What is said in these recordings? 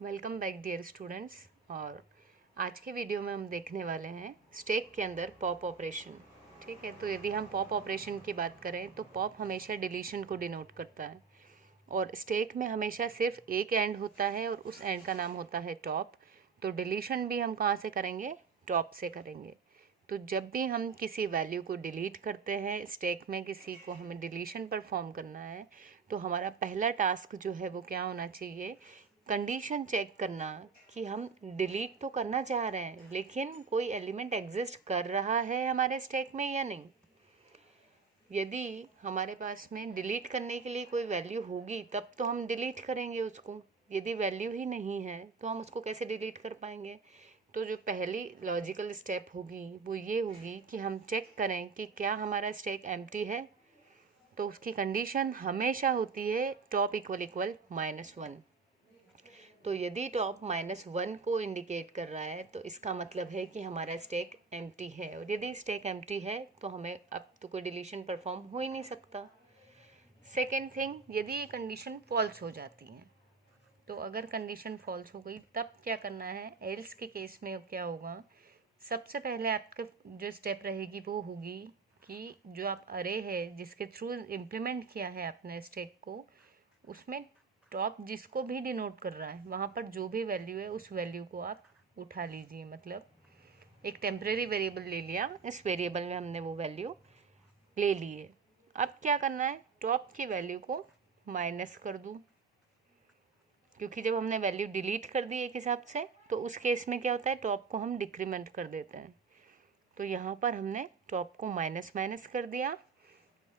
Welcome back dear students. और आज के वीडियो में हम देखने वाले हैं स्टैक के अंदर पॉप ऑपरेशन। ठीक है, तो यदि हम पॉप ऑपरेशन की बात करें तो पॉप हमेशा डिलीशन को डिनोट करता है और स्टैक में हमेशा सिर्फ एक एंड होता है और उस एंड का नाम होता है टॉप। तो डिलीशन भी हम कहाँ से करेंगे? टॉप से करेंगे। तो जब भी हम किसी वैल्यू को डिलीट करते हैं, स्टैक में किसी को हमें डिलीशन परफॉर्म करना है, तो हमारा पहला टास्क जो है वो क्या होना चाहिए? कंडीशन चेक करना कि हम डिलीट तो करना चाह रहे हैं लेकिन कोई एलिमेंट एग्जिस्ट कर रहा है हमारे स्टैक में या नहीं। यदि हमारे पास में डिलीट करने के लिए कोई वैल्यू होगी तब तो हम डिलीट करेंगे उसको। यदि वैल्यू ही नहीं है तो हम उसको कैसे डिलीट कर पाएंगे? तो जो पहली लॉजिकल स्टेप होगी वो ये होगी कि हम चेक करें कि क्या हमारा स्टैक एम्प्टी है। तो उसकी कंडीशन हमेशा होती है टॉप इक्वल इक्वल -1। तो यदि टॉप -1 को इंडिकेट कर रहा है तो इसका मतलब है कि हमारा स्टैक एम्प्टी है, और यदि स्टैक एम्प्टी है तो हमें अब तो कोई डिलीशन परफॉर्म हो ही नहीं सकता। सेकेंड थिंग, यदि ये कंडीशन फॉल्स हो जाती है, तो अगर कंडीशन फॉल्स हो गई तब क्या करना है? एल्स के केस में अब क्या होगा? सबसे पहले आपका जो स्टेप रहेगी वो होगी कि जो आप अरे है जिसके थ्रू इम्प्लीमेंट किया है आपने स्टैक को, उसमें टॉप जिसको भी डिनोट कर रहा है वहाँ पर जो भी वैल्यू है उस वैल्यू को आप उठा लीजिए। मतलब एक टेम्परेरी वेरिएबल ले लिया, इस वेरिएबल में हमने वो वैल्यू ले ली है। अब क्या करना है? टॉप की वैल्यू को माइनस कर दूँ, क्योंकि जब हमने वैल्यू डिलीट कर दी एक हिसाब से तो उस केस में क्या होता है, टॉप को हम डिक्रीमेंट कर देते हैं। तो यहाँ पर हमने टॉप को माइनस माइनस कर दिया।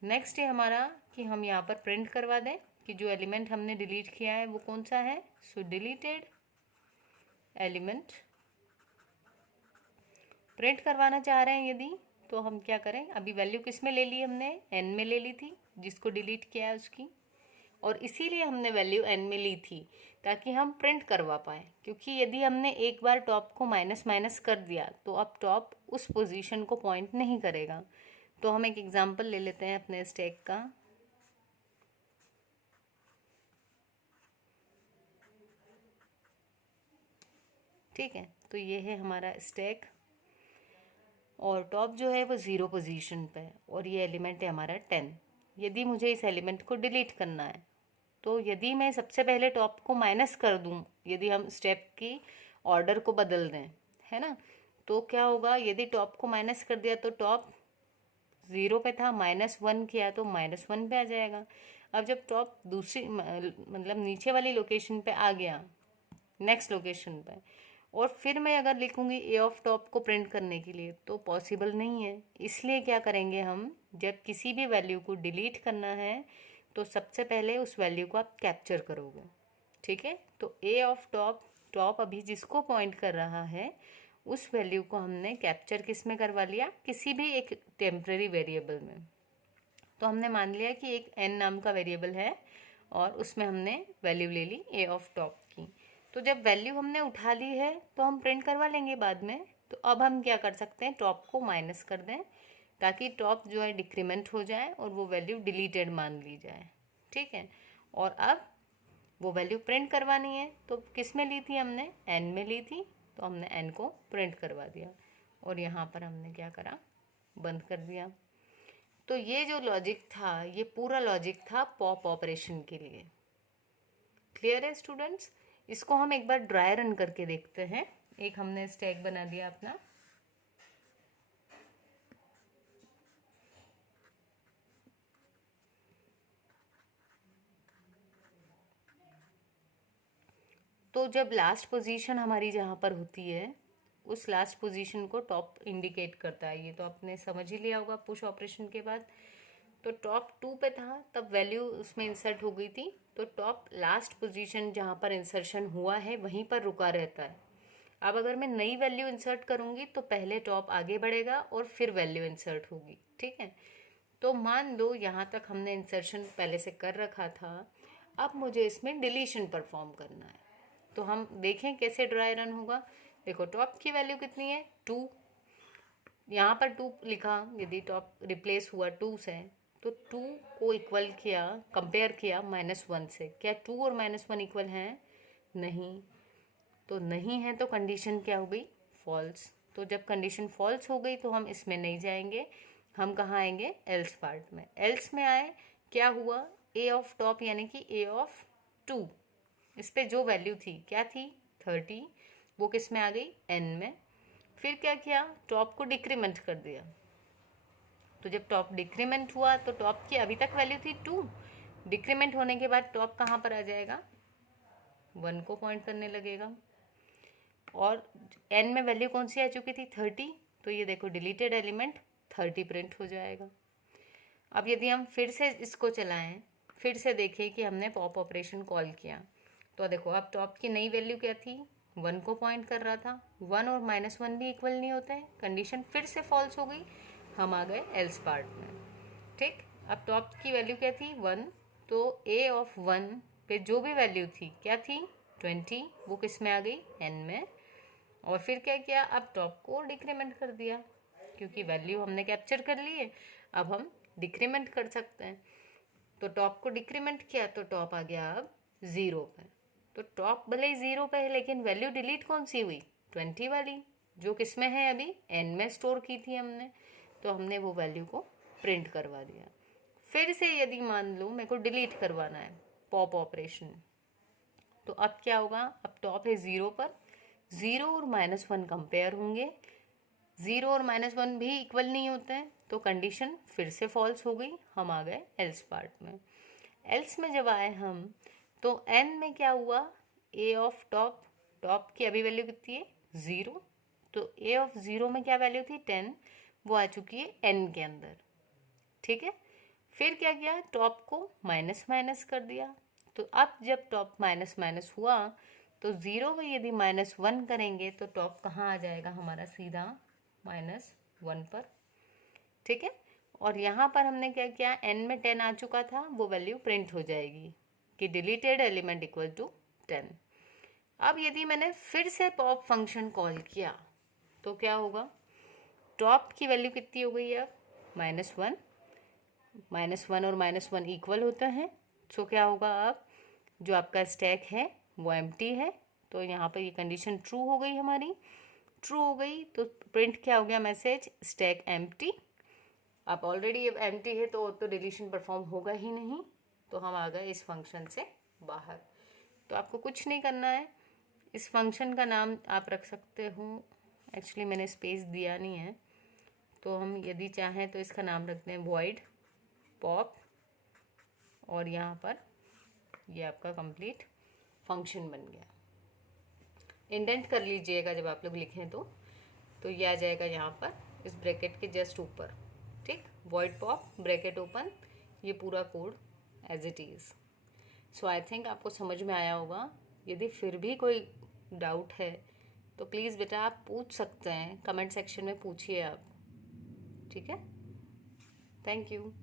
नेक्स्ट है हमारा कि हम यहाँ पर प्रिंट करवा दें कि जो एलिमेंट हमने डिलीट किया है वो कौन सा है। सो डिलीटेड एलिमेंट प्रिंट करवाना चाह रहे हैं यदि, तो हम क्या करें? अभी वैल्यू किस में ले ली? हमने एन में ले ली थी जिसको डिलीट किया है उसकी, और इसीलिए हमने वैल्यू एन में ली थी ताकि हम प्रिंट करवा पाए। क्योंकि यदि हमने एक बार टॉप को माइनस माइनस कर दिया तो अब टॉप उस पोजीशन को पॉइंट नहीं करेगा। तो हम एक एग्जांपल ले लेते हैं अपने स्टैक का। ठीक है, तो ये है हमारा स्टैक और टॉप जो है वो 0 पोजीशन पे है और ये एलिमेंट है हमारा 10। यदि मुझे इस एलिमेंट को डिलीट करना है तो यदि मैं सबसे पहले टॉप को माइनस कर दूं, यदि हम स्टेप की ऑर्डर को बदल दें, है ना, तो क्या होगा? यदि टॉप को माइनस कर दिया तो टॉप 0 पे था, -1 किया तो -1 पे आ जाएगा। अब जब टॉप दूसरी मतलब नीचे वाली लोकेशन पे आ गया, नेक्स्ट लोकेशन पे, और फिर मैं अगर लिखूंगी ए ऑफ टॉप को प्रिंट करने के लिए तो पॉसिबल नहीं है। इसलिए क्या करेंगे हम? जब किसी भी वैल्यू को डिलीट करना है तो सबसे पहले उस वैल्यू को आप कैप्चर करोगे। ठीक है, तो ए ऑफ टॉप, टॉप अभी जिसको पॉइंट कर रहा है उस वैल्यू को हमने कैप्चर किस में करवा लिया? किसी भी एक टेम्परेरी वेरिएबल में। तो हमने मान लिया कि एक एन नाम का वेरिएबल है और उसमें हमने वैल्यू ले ली ए ऑफ टॉप की। तो जब वैल्यू हमने उठा ली है तो हम प्रिंट करवा लेंगे बाद में। तो अब हम क्या कर सकते हैं? टॉप को माइनस कर दें ताकि टॉप जो है डिक्रीमेंट हो जाए और वो वैल्यू डिलीटेड मान ली जाए। ठीक है, और अब वो वैल्यू प्रिंट करवानी है तो किस में ली थी हमने? एन में ली थी, तो हमने एन को प्रिंट करवा दिया और यहाँ पर हमने क्या करा? बंद कर दिया। तो ये जो लॉजिक था, ये पूरा लॉजिक था पॉप ऑपरेशन के लिए। क्लियर है स्टूडेंट्स? इसको हम एक बार ड्राई रन करके देखते हैं। एक हमने स्टैक बना दिया अपना। तो जब लास्ट पोजीशन हमारी जहाँ पर होती है उस लास्ट पोजीशन को टॉप इंडिकेट करता है। ये तो आपने समझ ही लिया होगा पुश ऑपरेशन के बाद। तो टॉप 2 पे था तब वैल्यू उसमें इंसर्ट हो गई थी, तो टॉप लास्ट पोजीशन जहाँ पर इंसर्शन हुआ है वहीं पर रुका रहता है। अब अगर मैं नई वैल्यू इंसर्ट करूँगी तो पहले टॉप आगे बढ़ेगा और फिर वैल्यू इंसर्ट होगी। ठीक है, तो मान लो यहाँ तक हमने इंसर्शन पहले से कर रखा था, अब मुझे इसमें डिलीशन परफॉर्म करना है। तो हम देखें कैसे ड्राई रन होगा। देखो टॉप की वैल्यू कितनी है? 2। यहाँ पर 2 लिखा, यदि टॉप रिप्लेस हुआ 2 से तो 2 को इक्वल किया, कंपेयर किया -1 से। क्या 2 और -1 इक्वल हैं? नहीं। तो नहीं है तो कंडीशन क्या हो गई, फॉल्स। तो जब कंडीशन फॉल्स हो गई तो हम इसमें नहीं जाएंगे, हम कहाँ आएंगे, एल्स पार्ट में। एल्स में आए, क्या हुआ, ए ऑफ टॉप यानी कि ए ऑफ 2, इस पे जो वैल्यू थी क्या थी 30, वो किस में आ गई, एन में। फिर क्या किया, टॉप को डिक्रीमेंट कर दिया। तो जब टॉप डिक्रीमेंट हुआ तो टॉप की अभी तक वैल्यू थी 2, डिक्रीमेंट होने के बाद टॉप कहाँ पर आ जाएगा, 1 को पॉइंट करने लगेगा। और एन में वैल्यू कौन सी आ चुकी थी, 30, तो ये देखो डिलीटेड एलिमेंट 30 प्रिंट हो जाएगा। अब यदि हम फिर से इसको चलाएं, फिर से देखें कि हमने पॉप ऑपरेशन कॉल किया, तो देखो अब टॉप की नई वैल्यू क्या थी, 1 को पॉइंट कर रहा था। 1 और -1 भी इक्वल नहीं होते हैं, कंडीशन फिर से फॉल्स हो गई, हम आ गए एल्स पार्ट में। ठीक, अब टॉप की वैल्यू क्या थी, 1, तो ए ऑफ 1 पे जो भी वैल्यू थी क्या थी, 20, वो किस में आ गई, एन में। और फिर क्या किया, अब टॉप को डिक्रीमेंट कर दिया, क्योंकि वैल्यू हमने कैप्चर कर ली है, अब हम डिक्रीमेंट कर सकते हैं। तो टॉप को डिक्रीमेंट किया तो टॉप आ गया अब 0 पे। तो टॉप भले ही 0 पे है, लेकिन वैल्यू डिलीट कौन सी हुई, 20 वाली, जो किस में है, अभी एन में स्टोर की थी हमने, तो हमने वो वैल्यू को प्रिंट करवा दिया। फिर से यदि मान लो मेरे को डिलीट करवाना है पॉप ऑपरेशन, तो अब क्या होगा, अब टॉप है 0 पर, 0 और -1 कंपेयर होंगे, 0 और -1 भी इक्वल नहीं होते हैं, तो कंडीशन फिर से फॉल्स हो गई, हम आ गए एल्स पार्ट में। एल्स में जब आए हम, तो एन में क्या हुआ, ए ऑफ टॉप, टॉप की अभी वैल्यू कितनी है, 0, तो ए ऑफ 0 में क्या वैल्यू थी, 10, वो आ चुकी है एन के अंदर। ठीक है, फिर क्या किया, टॉप को माइनस माइनस कर दिया। तो अब जब टॉप माइनस माइनस हुआ, तो 0 में यदि -1 करेंगे तो टॉप कहाँ आ जाएगा हमारा, सीधा -1 पर। ठीक है, और यहाँ पर हमने क्या किया, n में 10 आ चुका था, वो वैल्यू प्रिंट हो जाएगी कि डिलीटेड एलिमेंट इक्वल टू 10। अब यदि मैंने फिर से पॉप फंक्शन कॉल किया तो क्या होगा, टॉप की वैल्यू कितनी हो गई अब, -1, -1 और -1 इक्वल होते हैं, सो क्या होगा, अब जो आपका स्टैक है वो एम्प्टी है, तो यहाँ पर ये कंडीशन ट्रू हो गई हमारी। ट्रू हो गई तो प्रिंट क्या हो गया, मैसेज स्टैक एम्प्टी। अब ऑलरेडी एम्प्टी है तो डिलीशन परफॉर्म होगा ही नहीं, तो हम आ गए इस फंक्शन से बाहर। तो आपको कुछ नहीं करना है, इस फंक्शन का नाम आप रख सकते हो, एक्चुअली मैंने स्पेस दिया नहीं है, तो हम यदि चाहें तो इसका नाम रखते हैं वॉइड पॉप, और यहाँ पर ये आपका कंप्लीट फंक्शन बन गया। इंडेंट कर लीजिएगा जब आप लोग लिखें तो ये आ जाएगा यहाँ पर इस ब्रैकेट के जस्ट ऊपर। ठीक, वॉइड पॉप ब्रैकेट ओपन, ये पूरा code as it is. So I think आपको समझ में आया होगा। यदि फिर भी कोई डाउट है तो प्लीज़ बेटा आप पूछ सकते हैं, कमेंट सेक्शन में पूछिए आप। ठीक है, थैंक यू।